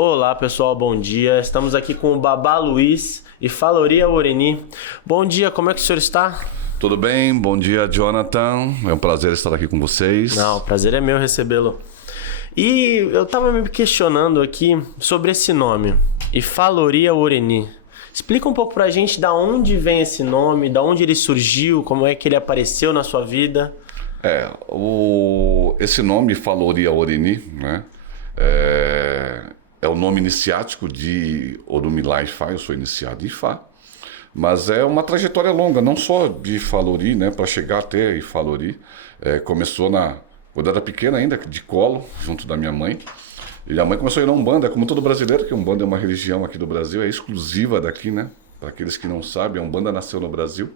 Olá pessoal, bom dia. Estamos aqui com o Babá Luiz e Faloria Oreni. Bom dia, como é que o senhor está? Tudo bem? Bom dia, Jonathan. É um prazer estar aqui com vocês. Não, o prazer é meu recebê-lo. E eu estava me questionando aqui sobre esse nome, Faloria Oreni. Explica um pouco pra gente da onde vem esse nome, da onde ele surgiu, como é que ele apareceu na sua vida. Esse nome, Faloria Oreni, né? É o nome iniciático de Orumilá Ifá. Eu sou iniciado em Ifá. Mas é uma trajetória longa, não só de Falori, né, para chegar até Ifalori. Começou quando eu era pequena ainda, de colo, junto da minha mãe. E a mãe começou a ir na Umbanda, como todo brasileiro, que a Umbanda é uma religião aqui do Brasil, é exclusiva daqui, né? Para aqueles que não sabem, a Umbanda nasceu no Brasil.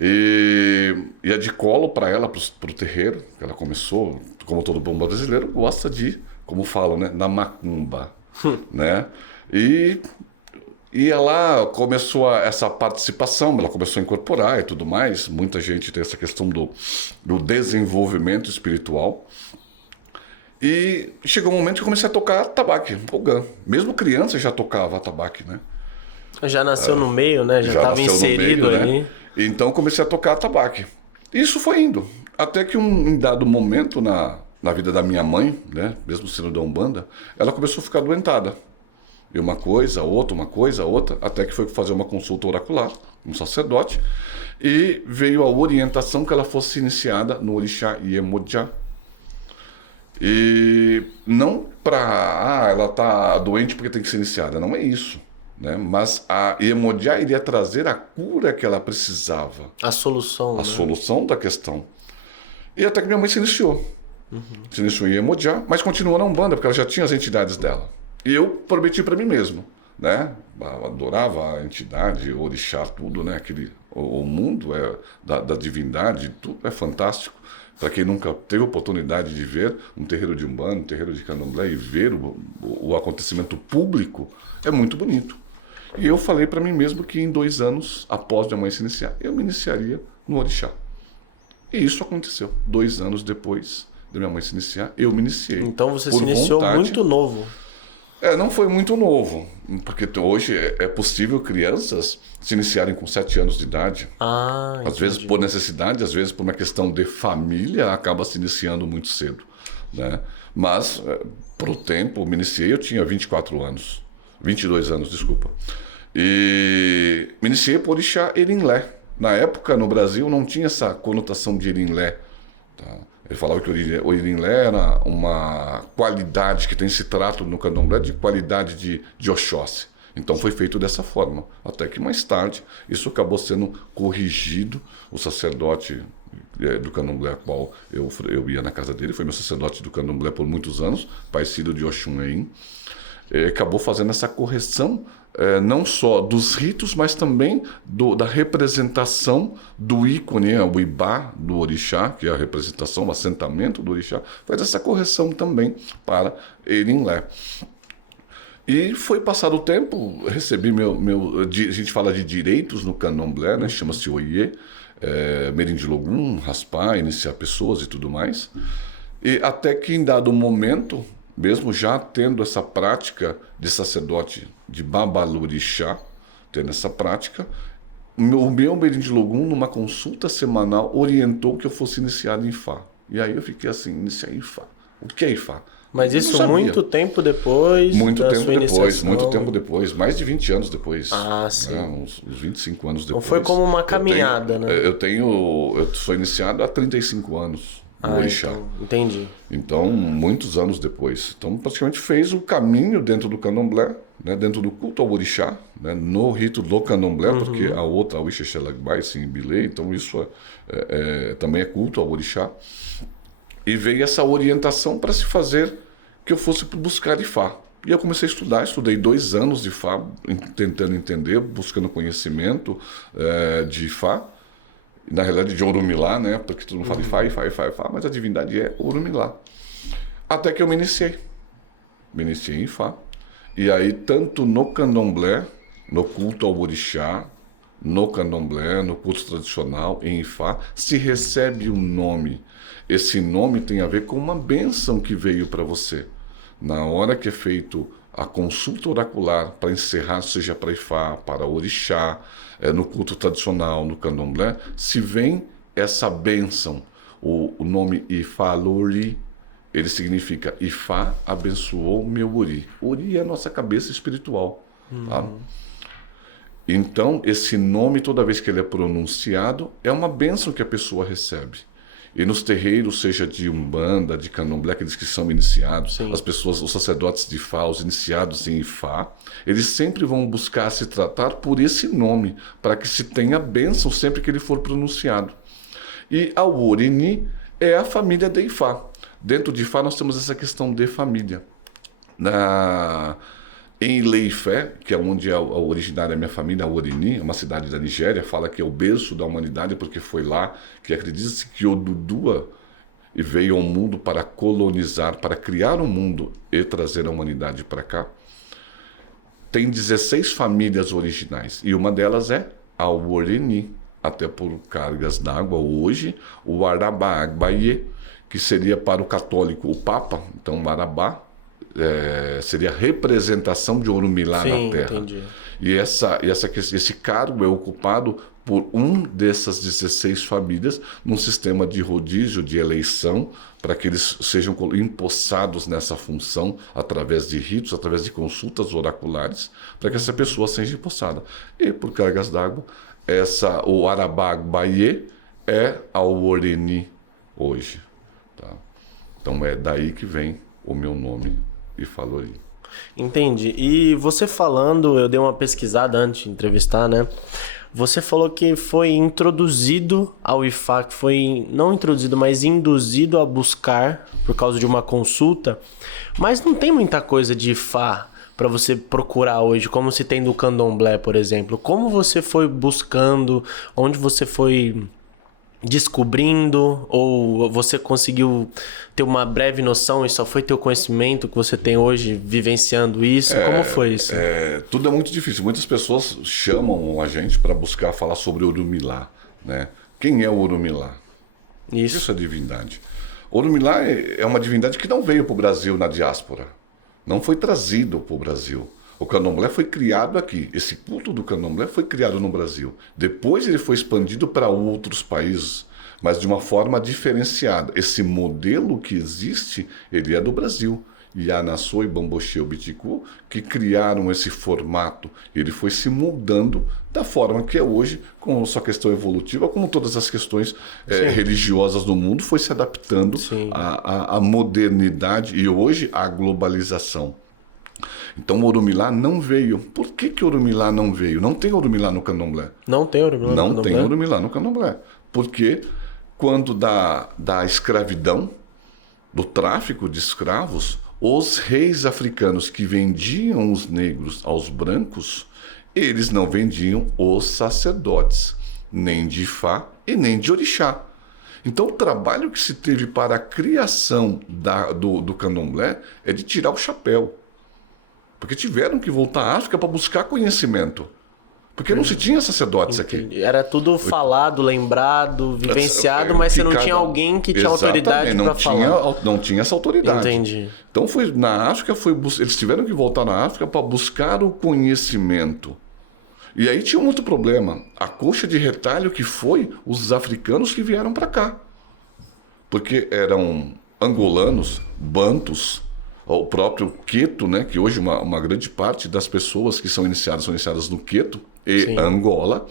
E ia de colo para ela, para o terreiro. Ela começou, como todo bom brasileiro, gosta de, como falam, né, na macumba, né? E ela começou essa participação, ela começou a incorporar e tudo mais. Muita gente tem essa questão do desenvolvimento espiritual. E chegou um momento que eu comecei a tocar tabaque, ogã. Mesmo criança já tocava tabaque, né? Já nasceu no meio, né? Já estava inserido meio, ali. Né? Então comecei a tocar tabaque. Isso foi indo. Até que em dado momento na vida da minha mãe, né? Mesmo sendo da Umbanda, ela começou a ficar doentada. E uma coisa, outra, até que foi fazer uma consulta oracular, um sacerdote, e veio a orientação que ela fosse iniciada no Orixá Iemoja. E não ela tá doente porque tem que ser iniciada, não é isso, né? Mas a Iemoja iria trazer a cura que ela precisava. A solução, A solução da questão. E até que minha mãe se iniciou. Se iniciou em Iemoja, mas continuou na Umbanda, porque ela já tinha as entidades dela. E eu prometi para mim mesmo, né? Eu adorava a entidade, o orixá, tudo, né? O mundo da divindade, tudo é fantástico. Para quem nunca teve oportunidade de ver um terreiro de Umbanda, um terreiro de Candomblé e ver o acontecimento público, é muito bonito. E eu falei para mim mesmo que em 2 anos, após minha mãe se iniciar, eu me iniciaria no orixá. E isso aconteceu. 2 anos depois da minha mãe se iniciar, eu me iniciei. Então você se iniciou muito novo. Não foi muito novo, porque hoje é possível crianças se iniciarem com 7 anos de idade. Às vezes por necessidade, às vezes por uma questão de família, acaba se iniciando muito cedo, né? Mas, para o tempo, me iniciei, eu tinha 22 anos, desculpa. E me iniciei por Orixá Erinlé. Na época, no Brasil, não tinha essa conotação de Erinlé, tá? Ele falava que o Erinlé era uma qualidade que tem esse trato no Candomblé de qualidade de Oxóssi. Então foi feito dessa forma. Até que mais tarde isso acabou sendo corrigido. O sacerdote do Candomblé, a qual eu ia na casa dele, foi meu sacerdote do Candomblé por muitos anos, pai Círio de Oxum, acabou fazendo essa correção, não só dos ritos, mas também da representação do ícone, o Ibá do Orixá, que é a representação, o assentamento do Orixá, faz essa correção também para Erinlé. E foi passado o tempo, recebi a gente fala de direitos no Candomblé, né? Chama-se Oiê, Merindilogum, raspar, iniciar pessoas e tudo mais. E até que em dado momento, mesmo já tendo essa prática de sacerdote de Babalorixá, tendo essa prática, o meu Merindilogum, numa consulta semanal, orientou que eu fosse iniciado em Ifá. E aí eu fiquei assim, iniciar em Ifá. O que é Ifá? Mas isso muito tempo depois Muito tempo depois, mais de 20 anos depois. Sim. Uns 25 anos depois. Então foi como uma caminhada, né? Eu sou iniciado há 35 anos no Orixá. Então, entendi. Então, muitos anos depois. Então, praticamente fez o caminho dentro do Candomblé, né, dentro do culto ao Orixá, né, no rito do Candomblé, porque a outra, o Ixexelagbai, sim, Bilê, então isso também é culto ao Orixá. E veio essa orientação para se fazer que eu fosse buscar Ifá. E eu comecei a estudar, estudei 2 anos de Ifá, tentando entender, buscando conhecimento de Ifá. Na realidade de Orumilá, né? Porque todo mundo fala Ifá, mas a divindade é Orumilá. Até que eu me iniciei. Me iniciei em Ifá. E aí, tanto no Candomblé, no culto ao Orixá, no Candomblé, no culto tradicional, em Ifá, se recebe um nome. Esse nome tem a ver com uma bênção que veio para você. Na hora que é feito a consulta oracular para encerrar, seja para Ifá, para Orixá, no culto tradicional, no candomblé, se vem essa bênção. O nome Ifalori, ele significa Ifá abençoou meu Ori. Ori é a nossa cabeça espiritual. Tá? Então, esse nome, toda vez que ele é pronunciado, é uma bênção que a pessoa recebe. E nos terreiros, seja de Umbanda, de Candomblé, aqueles que são iniciados, as pessoas, os sacerdotes de Ifá, os iniciados em Ifá, eles sempre vão buscar se tratar por esse nome, para que se tenha bênção sempre que ele for pronunciado. E a Oreni é a família de Ifá. Dentro de Ifá nós temos essa questão de família. Em Ilé-Ifé, que é onde é originária a minha família, a Oreni, uma cidade da Nigéria, fala que é o berço da humanidade, porque foi lá que acredita-se que Odudua veio ao mundo para colonizar, para criar um mundo e trazer a humanidade para cá. Tem 16 famílias originais, e uma delas é a Oreni, até por cargas d'água hoje, o Arabá Agbaye, que seria para o católico o Papa, então o Arabá, seria a representação de Orumilá na Terra. Entendi. E esse cargo é ocupado por um dessas 16 famílias num sistema de rodízio, de eleição, para que eles sejam empossados nessa função através de ritos, através de consultas oraculares, para que essa pessoa seja empossada. E por cargas d'água, o Arabá Agbaye é a Oreni hoje. Tá? Então é daí que vem o meu nome. Ifalori. Entendi. E você falando, eu dei uma pesquisada antes de entrevistar, né? Você falou que foi introduzido ao Ifá, que foi não introduzido, mas induzido a buscar por causa de uma consulta. Mas não tem muita coisa de Ifá para você procurar hoje, como se tem do Candomblé, por exemplo. Como você foi buscando, onde você foi descobrindo, ou você conseguiu ter uma breve noção e só foi teu conhecimento que você tem hoje vivenciando isso? Como foi isso? Tudo é muito difícil. Muitas pessoas chamam a gente para buscar falar sobre Orumilá, né? Quem é o Orumilá? Isso é divindade. Orumilá é uma divindade que não veio para o Brasil na diáspora. Não foi trazido para o Brasil. O candomblé foi criado aqui. Esse culto do candomblé foi criado no Brasil. Depois ele foi expandido para outros países, mas de uma forma diferenciada. Esse modelo que existe, ele é do Brasil. Yanassô e Bamboche Biticu, que criaram esse formato. Ele foi se moldando da forma que é hoje, com sua questão evolutiva, como todas as questões religiosas do mundo, foi se adaptando à modernidade e hoje à globalização. Então o Orumilá não veio. Por que Orumilá não veio? Não tem Orumilá no candomblé. Não tem Orumilá no candomblé? Não tem Orumilá no candomblé. Porque quando da escravidão, do tráfico de escravos, os reis africanos que vendiam os negros aos brancos, eles não vendiam os sacerdotes, nem de Ifá e nem de Orixá. Então o trabalho que se teve para a criação do candomblé é de tirar o chapéu. Porque tiveram que voltar à África para buscar conhecimento. Porque não se tinha sacerdotes aqui. Era tudo falado, lembrado, vivenciado, mas você não tinha alguém que tinha autoridade para falar. Não tinha essa autoridade. Entendi. Então na África, eles tiveram que voltar na África para buscar o conhecimento. E aí tinha um outro problema. A coxa de retalho que foi os africanos que vieram para cá. Porque eram angolanos, bantus, o próprio Queto, né, que hoje uma grande parte das pessoas que são iniciadas no Queto e Angola.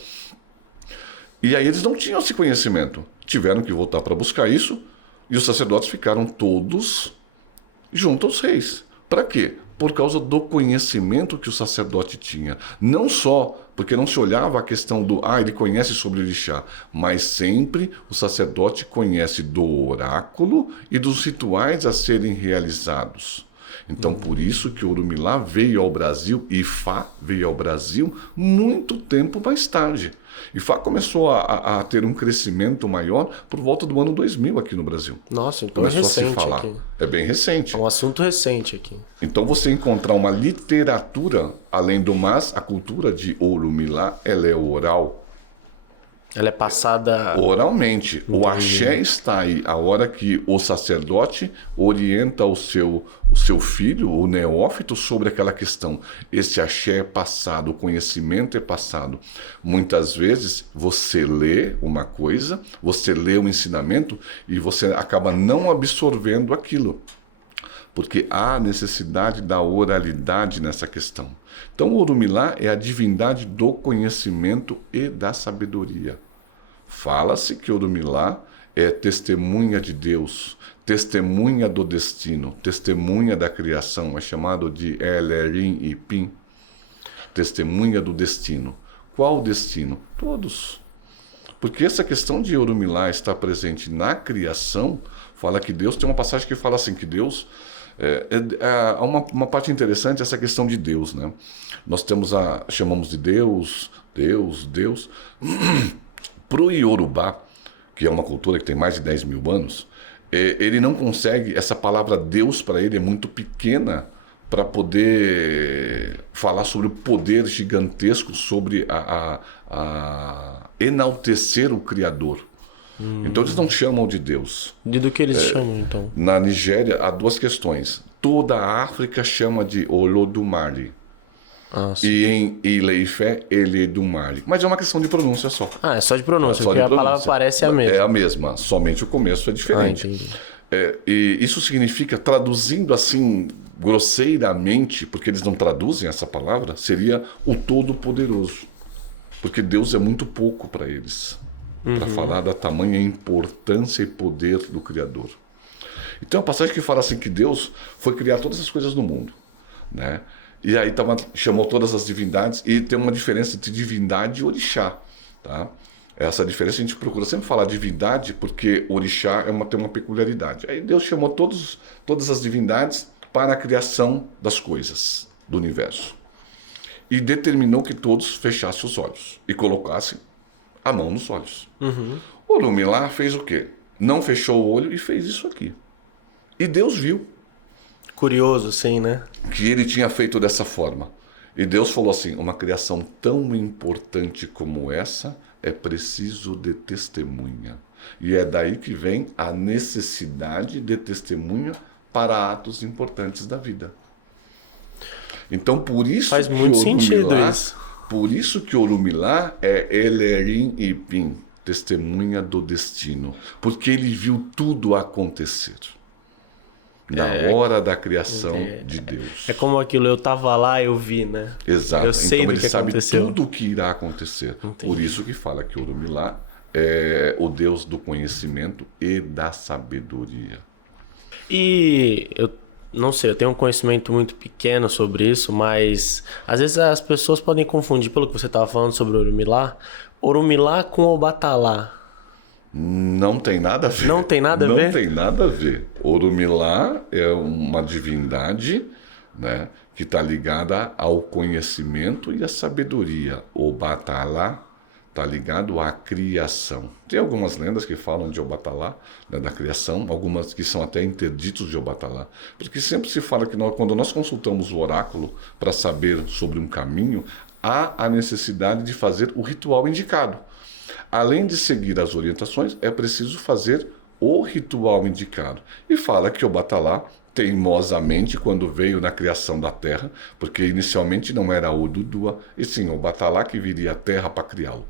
E aí eles não tinham esse conhecimento. Tiveram que voltar para buscar isso e os sacerdotes ficaram todos junto aos reis. Para quê? Por causa do conhecimento que o sacerdote tinha. Não só porque não se olhava a questão ele conhece sobre o orixá, mas sempre o sacerdote conhece do oráculo e dos rituais a serem realizados. Então, por isso que Orumilá veio ao Brasil, Ifá veio ao Brasil muito tempo mais tarde. Ifá começou a ter um crescimento maior por volta do ano 2000 aqui no Brasil. Nossa, então começou é recente a se falar. Aqui. É bem recente. É um assunto recente aqui. Então você encontrar uma literatura, além do mais, a cultura de Orumilá, ela é oral. Ela é passada... oralmente. Entendi. O axé está aí a hora que o sacerdote orienta o seu filho, o neófito, sobre aquela questão. Esse axé é passado, o conhecimento é passado. Muitas vezes você lê uma coisa, você lê um ensinamento e você acaba não absorvendo aquilo. Porque há necessidade da oralidade nessa questão. Então, o Orumilá é a divindade do conhecimento e da sabedoria. Fala-se que Orumilá é testemunha de Deus, testemunha do destino, testemunha da criação, é chamado de Elerim e Pim, testemunha do destino. Qual o destino? Todos. Porque essa questão de Orumilá estar presente na criação, fala que Deus, tem uma passagem que fala assim, que Deus... uma parte interessante essa questão de Deus, né? Nós chamamos de Deus. Para o Iorubá, que é uma cultura que tem mais de 10 mil anos, ele não consegue, essa palavra Deus para ele é muito pequena para poder falar sobre o poder gigantesco, sobre enaltecer o Criador. Então eles não chamam de Deus. Do que eles chamam, então? Na Nigéria há duas questões. Toda a África chama de Olodumare. E em Ile-Ife, Eledumare. Mas é uma questão de pronúncia só. É só de pronúncia, porque a palavra parece a mesma. É a mesma, somente o começo é diferente. Entendi. E isso significa, traduzindo assim grosseiramente, porque eles não traduzem essa palavra, seria o Todo-Poderoso. Porque Deus é muito pouco para eles. Para falar da tamanha importância e poder do Criador. Então, a passagem que fala assim que Deus foi criar todas as coisas no mundo, né? E aí chamou todas as divindades, e tem uma diferença entre divindade e orixá, tá? Essa diferença a gente procura sempre falar divindade, porque orixá tem uma peculiaridade. Aí Deus chamou todas as divindades para a criação das coisas do universo. E determinou que todos fechassem os olhos e colocassem a mão nos olhos. Orumilá fez o quê? Não fechou o olho e fez isso aqui. E Deus viu. Curioso, sim, né? Que ele tinha feito dessa forma. E Deus falou assim, uma criação tão importante como essa é preciso de testemunha. E é daí que vem a necessidade de testemunha para atos importantes da vida. Então, por isso faz muito sentido isso. Por isso que Orumilá é Elerim e Pim, testemunha do destino. Porque ele viu tudo acontecer. Na hora da criação de Deus. É como aquilo, eu estava lá, eu vi, né? Exato. Eu sei então do que sabe aconteceu. Tudo o que irá acontecer. Entendi. Por isso que fala que Orumilá é o Deus do conhecimento e da sabedoria. E eu não sei, eu tenho um conhecimento muito pequeno sobre isso, mas às vezes as pessoas podem confundir, pelo que você estava falando sobre Orumilá com Obatalá. Não tem nada a ver. Não tem nada a ver? Não tem nada a ver. Orumilá é uma divindade, né, que está ligada ao conhecimento e à sabedoria. Obatalá está ligado à criação. Tem algumas lendas que falam de Obatalá, né, da criação, algumas que são até interditos de Obatalá. Porque sempre se fala que quando nós consultamos o oráculo para saber sobre um caminho, há a necessidade de fazer o ritual indicado. Além de seguir as orientações, é preciso fazer o ritual indicado. E fala que Obatalá, teimosamente, quando veio na criação da terra, porque inicialmente não era Odudua, e sim Obatalá que viria à terra para criá-lo.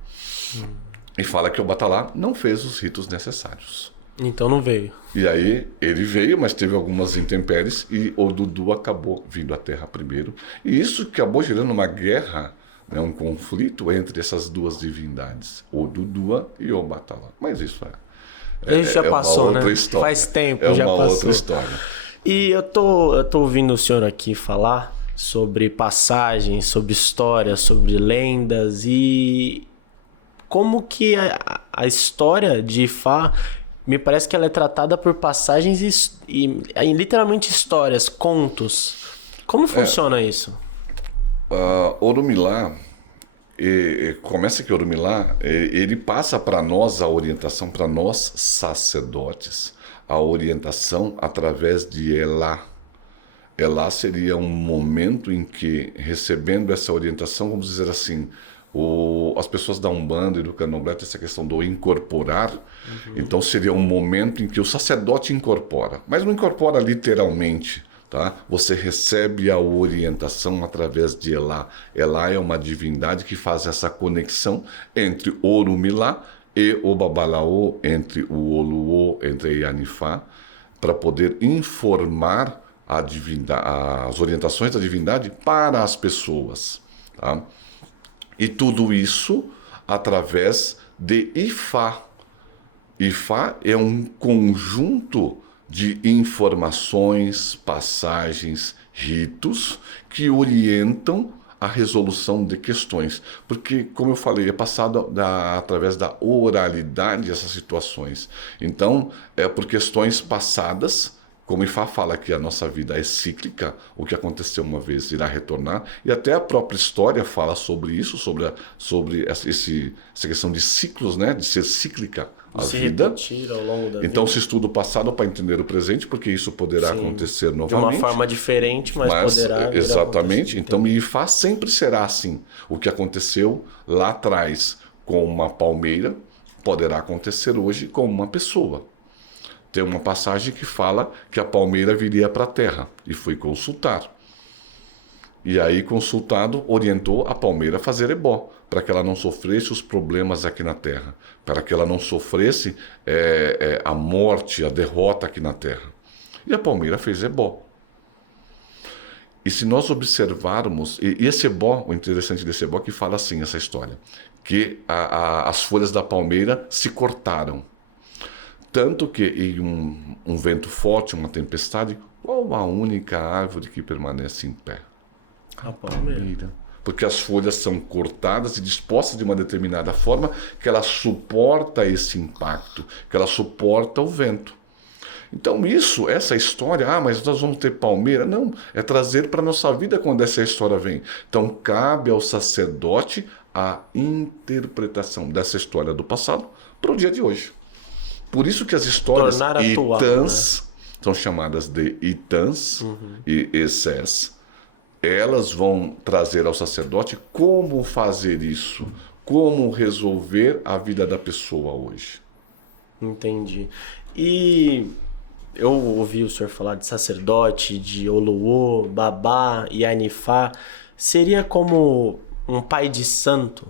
E fala que Obatalá não fez os ritos necessários. Então não veio. E aí ele veio, mas teve algumas intempéries, e Odudua acabou vindo à terra primeiro. E isso acabou gerando uma guerra, um conflito entre essas duas divindades, Odudua e Obatalá. Mas isso já passou, uma outra né? História. Faz tempo, já passou. É uma outra história. E eu tô ouvindo o senhor aqui falar sobre passagens, sobre histórias, sobre lendas, e como que a história de Ifá, me parece que ela é tratada por passagens e literalmente histórias, contos. Como funciona isso? Orumilá, começa que Orumilá, ele passa para nós a orientação, para nós sacerdotes, a orientação através de Elá. Elá seria um momento em que, recebendo essa orientação, vamos dizer assim, As pessoas da Umbanda e do Candomblé têm essa questão do incorporar. Então seria um momento em que o sacerdote incorpora, mas não incorpora literalmente, tá? Você recebe a orientação através de Elá. Elá é uma divindade que faz essa conexão entre Orumilá e o Babalaô, entre o Oluô, entre Yanifá, para poder informar as orientações da divindade para as pessoas, tá? E tudo isso através de Ifá. Ifá é um conjunto de informações, passagens, ritos que orientam a resolução de questões. Porque, como eu falei, é passado através da oralidade essas situações. Então, por questões passadas, como Ifá fala que a nossa vida é cíclica, o que aconteceu uma vez irá retornar, e até a própria história fala sobre isso, sobre essa questão de ciclos, né? De ser cíclica a vida. Repetir ao longo da então vida. se estuda o passado para entender o presente, porque isso poderá acontecer novamente. De uma forma diferente, mas poderá. Exatamente. Então, Ifá sempre será assim. O que aconteceu lá atrás com uma palmeira poderá acontecer hoje com uma pessoa. Tem uma passagem que fala que a palmeira viria para a terra e foi consultar. E aí, consultado, orientou a palmeira a fazer ebó, para que ela não sofresse os problemas aqui na terra, para que ela não sofresse a morte, a derrota aqui na terra. E a palmeira fez ebó. E se nós observarmos, e esse ebó, o interessante desse ebó é que fala assim, essa história, que as folhas da palmeira se cortaram. Tanto que em um vento forte, uma tempestade, qual a única árvore que permanece em pé? A palmeira. Porque as folhas são cortadas e dispostas de uma determinada forma que ela suporta esse impacto, que ela suporta o vento. Então essa história, mas nós vamos ter palmeira. Não, é trazer para a nossa vida quando essa história vem. Então cabe ao sacerdote a interpretação dessa história do passado para o dia de hoje. Por isso que as histórias itãs, são chamadas de itãs e essés, elas vão trazer ao sacerdote como fazer isso, como resolver a vida da pessoa hoje. Entendi. E eu ouvi o senhor falar de sacerdote, de Oluô, Babá e Yanifá. Seria como um pai de santo?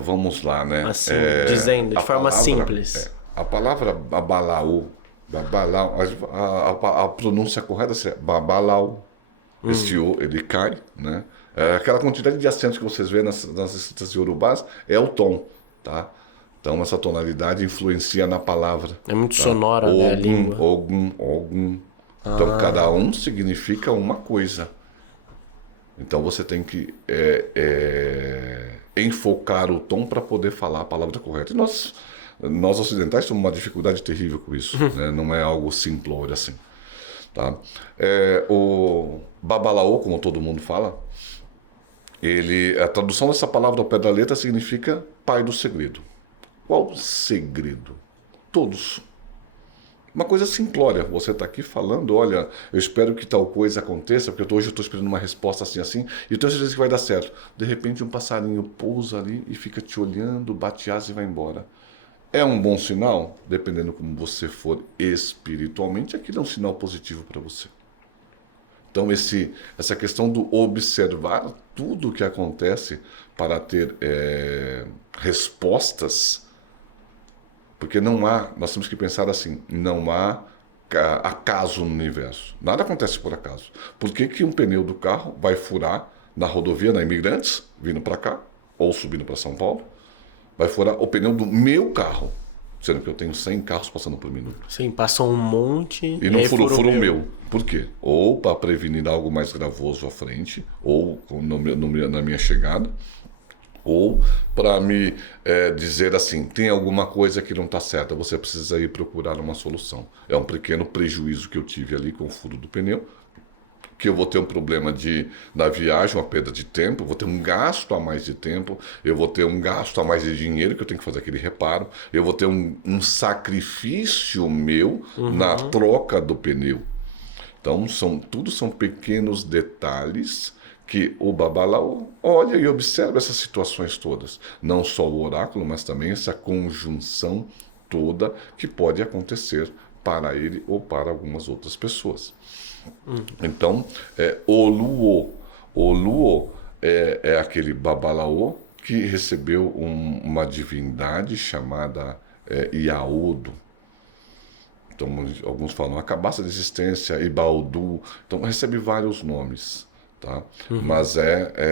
Vamos lá, né? Assim, dizendo, de forma simples. A palavra Babalaô, a pronúncia correta seria Babalaô. Esse O, ele cai, né? Aquela quantidade de acentos que vocês vêem nas escritas iorubás é o tom, tá? Então essa tonalidade influencia na palavra. É muito tá? sonora, Ogum, né, a língua. Ogum. Então cada um significa uma coisa. Então você tem que enfocar o tom para poder falar a palavra correta. E nós ocidentais temos uma dificuldade terrível com isso, né? Não é algo simplório assim. Tá? O Babalaô, como todo mundo fala, a tradução dessa palavra ao pé da letra significa pai do segredo. Qual segredo? Todos. Uma coisa simplória, você está aqui falando, olha, eu espero que tal coisa aconteça, porque hoje eu estou esperando uma resposta assim, e tenho certeza que vai dar certo. De repente um passarinho pousa ali e fica te olhando, bate asa e vai embora. É um bom sinal? Dependendo como você for espiritualmente, aquilo é um sinal positivo para você. Então essa questão do observar tudo o que acontece para ter respostas, porque nós temos que pensar assim, não há acaso no universo. Nada acontece por acaso. Por que um pneu do carro vai furar na rodovia, na Imigrantes, vindo para cá, ou subindo para São Paulo? Vai furar o pneu do meu carro, sendo que eu tenho 100 carros passando por minuto. Sim, passa um monte e não fura o meu. Por quê? Ou para prevenir algo mais gravoso à frente, ou na minha chegada, ou para me dizer assim, tem alguma coisa que não está certa, você precisa ir procurar uma solução. É um pequeno prejuízo que eu tive ali com o furo do pneu, que eu vou ter um problema na viagem, uma perda de tempo, eu vou ter um gasto a mais de tempo, eu vou ter um gasto a mais de dinheiro, que eu tenho que fazer aquele reparo, eu vou ter um sacrifício meu na troca do pneu. Então, tudo são pequenos detalhes que o Babalaô olha e observa essas situações todas. Não só o oráculo, mas também essa conjunção toda que pode acontecer para ele ou para algumas outras pessoas. Então, o Luo é aquele Babalaô que recebeu uma divindade chamada Iaodo. Então, alguns falam a cabaça de existência, Ibaodu. Então, recebe vários nomes. Tá? Mas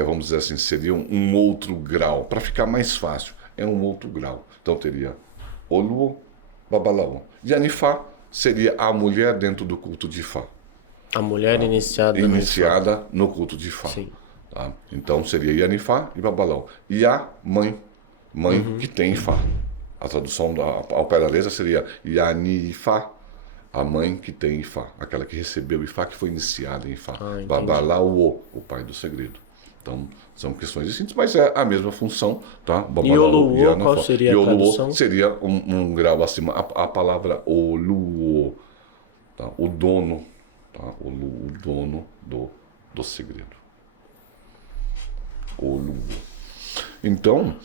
vamos dizer assim, seria um outro grau. Para ficar mais fácil, é um outro grau. Então, teria Oluo, Babalaô. E Anifá seria a mulher dentro do culto de Ifá. A mulher iniciada no culto de Ifá. Sim. Tá? Então seria Yanifá e Babalaô. E a mãe que tem Ifá. A tradução ao pé da letra seria Yanifá, a mãe que tem Ifá, aquela que recebeu Ifá, que foi iniciada em Ifá. Babalaô, o pai do segredo. Então são questões distintas, mas é a mesma função, tá? Babalaô, e Oluo, qual seria a tradução? Seria um grau acima. A palavra Oluo, tá? O dono, tá? O dono do segredo. Oluo. Então,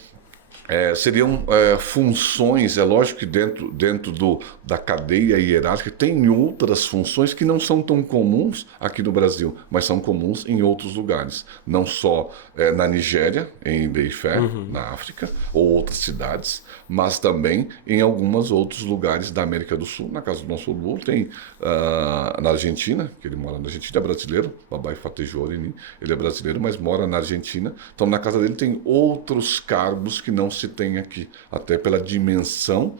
seriam funções, é lógico que dentro da cadeia hierárquica tem outras funções que não são tão comuns aqui no Brasil, mas são comuns em outros lugares. Não só na Nigéria, em Ileifé, na África, ou outras cidades, mas também em alguns outros lugares da América do Sul. Na casa do nosso Lula tem na Argentina, que ele mora na Argentina, é brasileiro, Babai Fatejoreni, ele é brasileiro, mas mora na Argentina. Então na casa dele tem outros cargos que não se tem aqui, até pela dimensão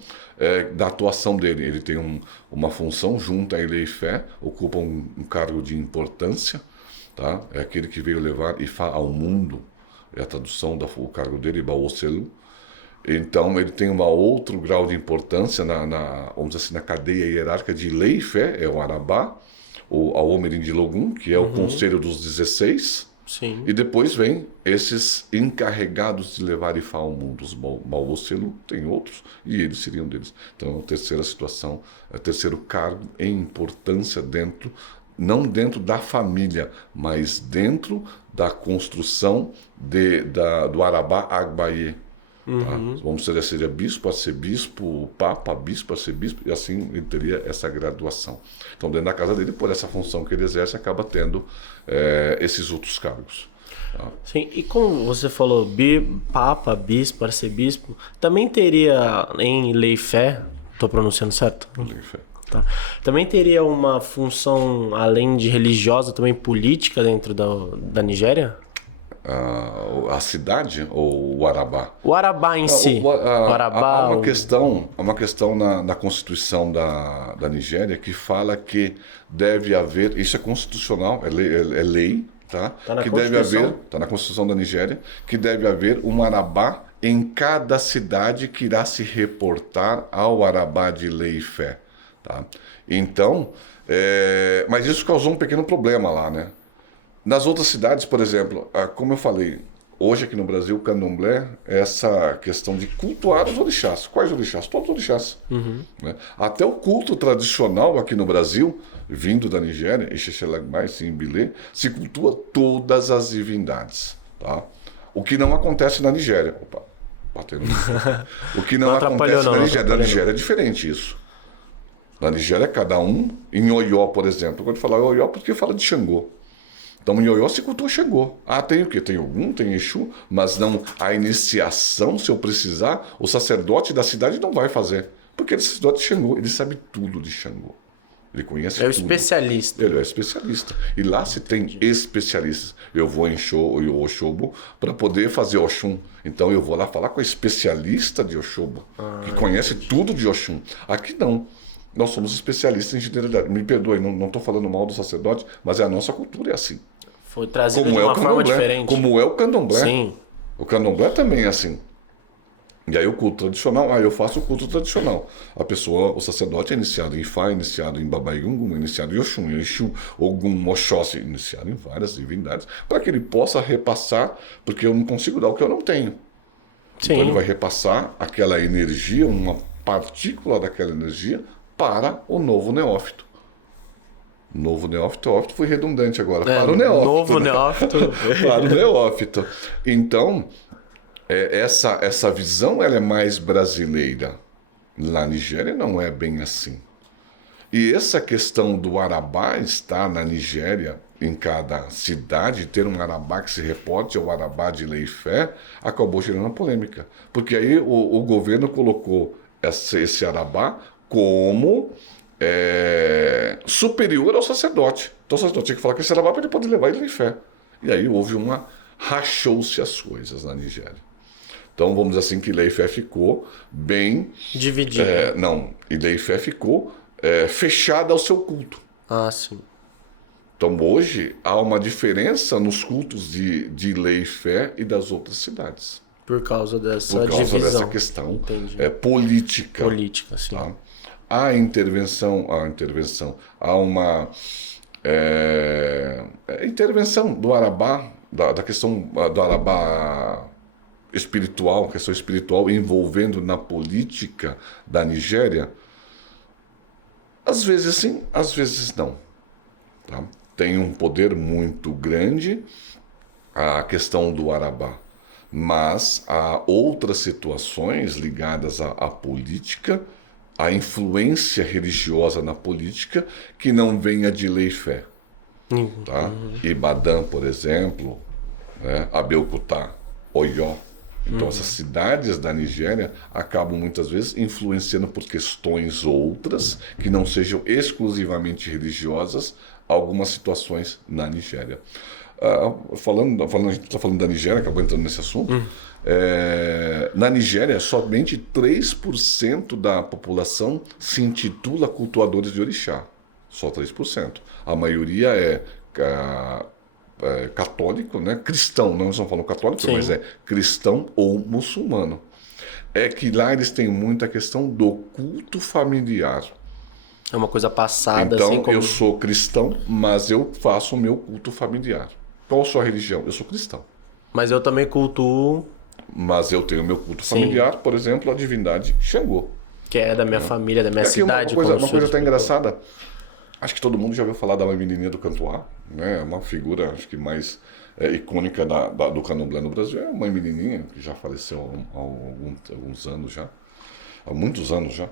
da atuação dele. Ele tem uma função junto a Ileifé, ocupa um cargo de importância, tá? É aquele que veio levar Ifá ao mundo, é a tradução do cargo dele, Ibaocelu. Então ele tem um outro grau de importância vamos dizer assim, na cadeia hierárquica de Ileifé, é o Arabá, o Aomerim de Logum, que é o Conselho dos 16. Sim. E depois vem esses encarregados de levar Ifá ao mundo. Os Baocelu, tem outros, e eles seriam deles. Então, a terceira situação, o terceiro cargo em importância não dentro da família, mas dentro da construção do Arabá Agbaye. Tá? Vamos dizer, seria bispo, arcebispo, papa, bispo, arcebispo, e assim ele teria essa graduação. Então, dentro da casa dele, por essa função que ele exerce, acaba tendo esses outros cargos. Tá? Sim, e como você falou, papa, bispo, arcebispo, também teria em Ileifé, estou pronunciando certo? Ileifé. Tá. Também teria uma função, além de religiosa, também política dentro da Nigéria? A cidade ou o Arabá? O Arabá em si. O Arabá, há uma questão na Constituição da Nigéria que fala que deve haver, isso é constitucional, é lei, tá? Que deve haver, está na Constituição da Nigéria, que deve haver um Arabá em cada cidade que irá se reportar ao Arabá de Ileifé, tá? Então, mas isso causou um pequeno problema lá, né? Nas outras cidades, por exemplo, como eu falei, hoje aqui no Brasil, o candomblé é essa questão de cultuar os orixás. Quais orixás? Todos os orixás. Né? Até o culto tradicional aqui no Brasil, vindo da Nigéria, Ixexelagmai, Simbilé, se cultua todas as divindades. Tá? O que não acontece na Nigéria. Opa, batendo no... O que não acontece na Nigéria. Na Nigéria é diferente isso. Na Nigéria, cada um, em Oió, por exemplo. Eu gosto de falar Oió porque fala de Xangô. Então, em Oió se cultua Xangô. Tem o quê? Tem Ogum, tem Exu, mas não a iniciação, se eu precisar, o sacerdote da cidade não vai fazer. Porque ele é sacerdote de Xangô, ele sabe tudo de Xangô. Ele conhece tudo. É o especialista. Ele é especialista. E lá se tem especialistas. Eu vou em Oxobo para poder fazer Oxum. Então, eu vou lá falar com a especialista de Oxobo, que conhece tudo de Oxum. Aqui não. Nós somos especialistas em generalidade. Me perdoe, não estou falando mal do sacerdote, mas a nossa cultura é assim. Foi trazido de uma forma diferente. Como é o candomblé. Sim. O candomblé também é assim. E aí o culto tradicional, eu faço o culto tradicional. O sacerdote é iniciado em Ifá, iniciado em Babaigungun, iniciado em Oxum, Exu, Ogum, Oxóssi, iniciado em várias divindades, para que ele possa repassar, porque eu não consigo dar o que eu não tenho. Sim. Então ele vai repassar aquela energia, uma partícula daquela energia, para o novo neófito. Novo neófito, ófito foi redundante agora. Para o neófito. Novo né? neófito. Para o neófito. Então, essa visão ela é mais brasileira. Na Nigéria não é bem assim. E essa questão do Arabá estar na Nigéria, em cada cidade, ter um Arabá que se reporte ao Arabá de lei e fé, acabou gerando uma polêmica. Porque aí o governo colocou esse Arabá como superior ao sacerdote. Então o sacerdote tinha que falar que esse Arabá para ele poder levar ele em fé. E aí rachou-se as coisas na Nigéria. Então vamos dizer assim que lei e fé ficou bem... dividida. E lei e fé ficou fechada ao seu culto. Ah, sim. Então hoje há uma diferença nos cultos de lei e fé e das outras cidades. Por causa dessa Por causa divisão. dessa questão política. Política, sim. Tá? Há intervenção, há uma intervenção do Arabá, da questão do Arabá espiritual, questão espiritual envolvendo na política da Nigéria. Às vezes sim, às vezes não. Tá? Tem um poder muito grande a questão do Arabá, mas há outras situações ligadas à política, à influência religiosa na política, que não venha de lei e fé. Tá? Ibadan, por exemplo, Abeokuta, Oyo. Então essas cidades da Nigéria acabam muitas vezes influenciando por questões outras, que não sejam exclusivamente religiosas, algumas situações na Nigéria. A gente está falando da Nigéria, acabou entrando nesse assunto. Na Nigéria, somente 3% da população se intitula cultuadores de orixá. Só 3%. A maioria é católico, né? Cristão, não estamos falando católico, Sim. mas é cristão ou muçulmano. É que lá eles têm muita questão do culto familiar. É uma coisa passada. Então, assim como... eu sou cristão, mas eu faço o meu culto familiar. Qual a sua religião? Eu sou cristão. Mas eu também cultuo... Mas eu tenho o meu culto familiar, por exemplo, a divindade Xangô. Que é da minha família, da minha cidade. Uma coisa até engraçada, acho que todo mundo já ouviu falar da menininha do Cantuá, né? É uma figura, acho que mais icônica do candomblé no Brasil. É uma menininha que já faleceu há alguns anos já, há muitos anos já.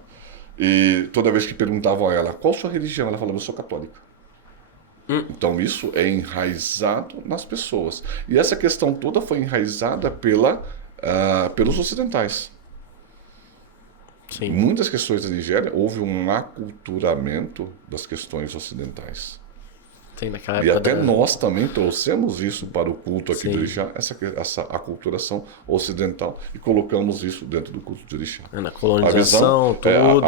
E toda vez que perguntavam a ela, qual sua religião? Ela falava, eu sou católica. Então isso é enraizado nas pessoas. E essa questão toda foi enraizada pelos ocidentais. Sim. Muitas questões da Nigéria, houve um aculturamento das questões ocidentais. Sim, naquela E época até nós também trouxemos isso para o culto aqui Sim. do orixá, essa aculturação ocidental, e colocamos isso dentro do culto de orixá. Na colonização, tudo.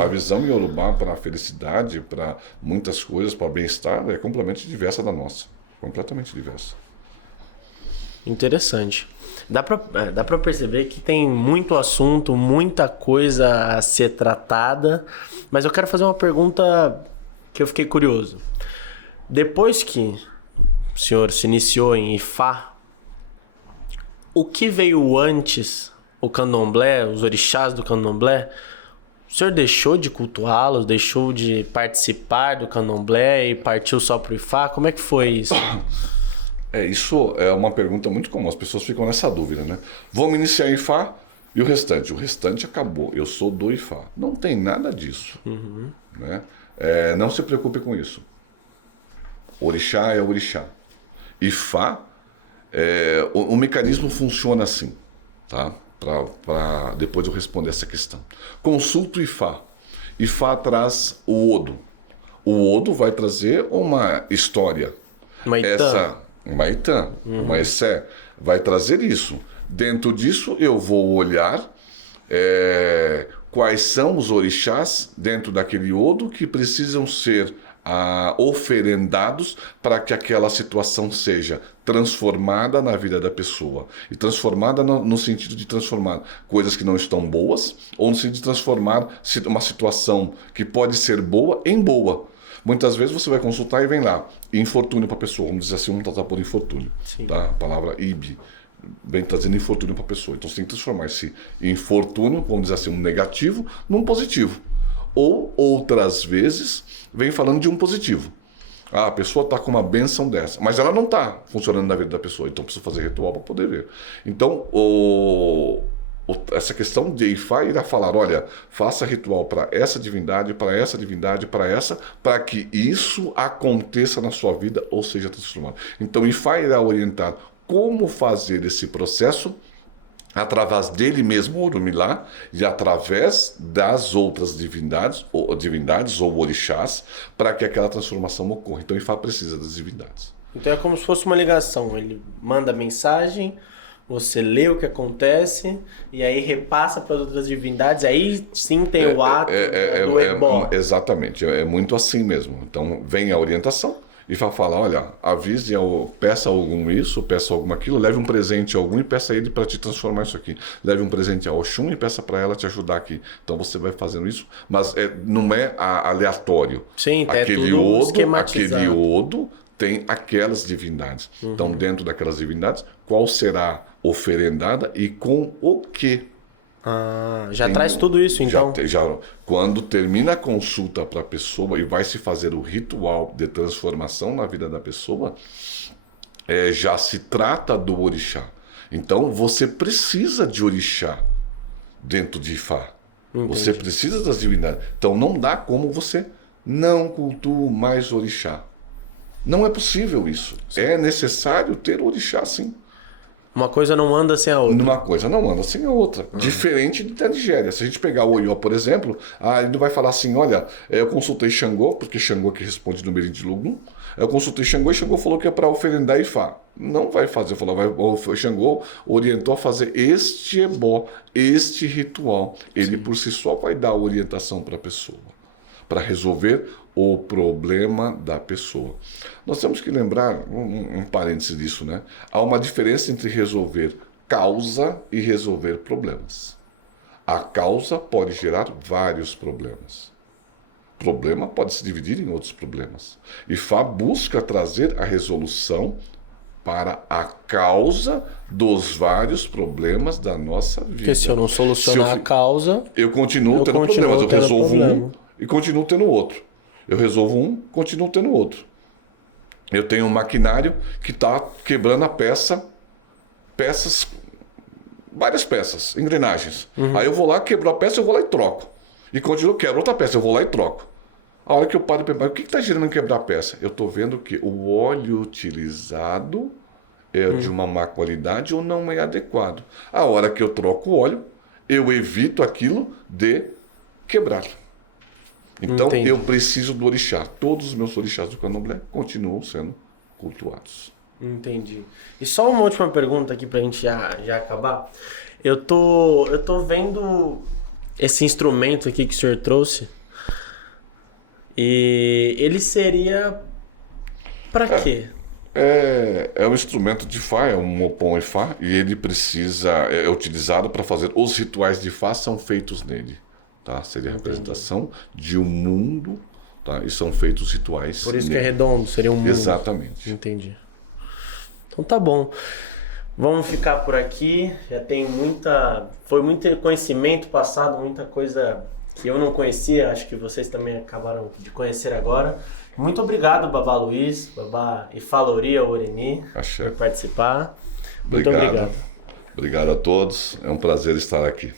A visão iorubá para a felicidade, para muitas coisas, para o bem-estar, é completamente diversa da nossa. Completamente diversa. Interessante. Dá pra perceber que tem muito assunto, muita coisa a ser tratada, mas eu quero fazer uma pergunta que eu fiquei curioso. Depois que o senhor se iniciou em Ifá, o que veio antes, o candomblé, os orixás do candomblé, o senhor deixou de cultuá-los, deixou de participar do candomblé e partiu só pro Ifá? Como é que foi isso? Isso é uma pergunta muito comum, as pessoas ficam nessa dúvida, né? Vou me iniciar em Ifá e o restante acabou, eu sou do Ifá. Não tem nada disso, né? Não se preocupe com isso. Orixá é orixá. Ifá, o mecanismo funciona assim, tá? Para depois eu responder essa questão. Consulta o Ifá. Ifá traz o Odo. O Odo vai trazer uma história. Uma Itã, uma Essé, vai trazer isso. Dentro disso eu vou olhar quais são os orixás dentro daquele Odo que precisam ser oferendados para que aquela situação seja transformada na vida da pessoa. E transformada no sentido de transformar coisas que não estão boas, ou no sentido de transformar uma situação que pode ser boa em boa. Muitas vezes você vai consultar e vem lá, infortúnio para a pessoa, vamos dizer assim, vamos tratar por infortúnio. Tá? A palavra ibi vem trazendo infortúnio para a pessoa. Então você tem que transformar esse infortúnio, vamos dizer assim, um negativo, num positivo. Ou outras vezes vem falando de um positivo. Ah, a pessoa está com uma bênção dessa, mas ela não está funcionando na vida da pessoa, então precisa fazer ritual para poder ver. Então, essa questão de Ifá irá falar, olha, faça ritual para essa divindade, para essa divindade, para que isso aconteça na sua vida ou seja transformado. Então, Ifá irá orientar como fazer esse processo através dele mesmo, Orumilá, e através das outras divindades ou orixás, para que aquela transformação ocorra. Então, Ifá precisa das divindades. Então é como se fosse uma ligação. Ele manda mensagem, você lê o que acontece, e aí repassa para outras divindades, aí sim tem o ato do ebó. Exatamente, é muito assim mesmo. Então, vem a orientação, e vai falar, olha, avise, peça algum isso, peça algum aquilo, leve um presente a algum e peça a ele para te transformar isso aqui. Leve um presente a Oxum e peça para ela te ajudar aqui. Então você vai fazendo isso, mas não é aleatório. Sim, é tudo esquematizado. Aquele iodo tem aquelas divindades. Então dentro daquelas divindades, qual será oferendada e com o quê? Já traz tudo isso, então. Quando termina a consulta para a pessoa e vai se fazer o ritual de transformação na vida da pessoa, já se trata do orixá. Então você precisa de orixá dentro de Ifá. Entendi. Você precisa das divindades. Então não dá como você não cultua mais orixá. Não é possível isso. Sim. É necessário ter orixá, sim. Uma coisa não anda sem a outra. Uma coisa não anda sem a outra. Diferente da Nigéria. Se a gente pegar o Oió, por exemplo, ele não vai falar assim, olha, eu consultei Xangô, porque Xangô que responde no Mirim de Lugum. Eu consultei Xangô e Xangô falou que é para oferendar Ifá. Não vai fazer. O Xangô orientou a fazer este ebó, este ritual. Ele por si só vai dar a orientação para a pessoa, para resolver o problema da pessoa. Nós temos que lembrar, um parêntese disso, né? Há uma diferença entre resolver causa e resolver problemas. A causa pode gerar vários problemas. O problema pode se dividir em outros problemas. Ifá busca trazer a resolução para a causa dos vários problemas da nossa vida. Porque se eu não solucionar a causa, eu continuo tendo problemas. Eu resolvo um e continuo tendo outro. Eu resolvo um, continuo tendo outro. Eu tenho um maquinário que está quebrando a várias peças, engrenagens. Aí eu vou lá, quebro a peça, eu vou lá e troco. E continuo, quebro outra peça, eu vou lá e troco. A hora que eu paro e pergunto, o que está gerando em quebrar a peça? Eu estou vendo que o óleo utilizado é de uma má qualidade ou não é adequado. A hora que eu troco o óleo, eu evito aquilo de quebrar. Então, eu preciso do orixá. Todos os meus orixás do candomblé continuam sendo cultuados. Entendi. E só uma última pergunta aqui pra gente já acabar. Eu tô vendo esse instrumento aqui que o senhor trouxe. E ele seria pra quê? É um instrumento de Ifá, é um mopon Ifá, e ele é utilizado para fazer os rituais de Ifá, são feitos nele. Tá? Seria a representação de um mundo, tá? E são feitos rituais. Por isso que é redondo, seria um mundo. Exatamente. Entendi. Então tá bom. Vamos ficar por aqui. Já tem foi muito conhecimento passado, muita coisa que eu não conhecia. Acho que vocês também acabaram de conhecer agora. Muito obrigado, Babá Luiz, Babá Ifaloria Oreni, por participar. Muito obrigado. Obrigado a todos. É um prazer estar aqui.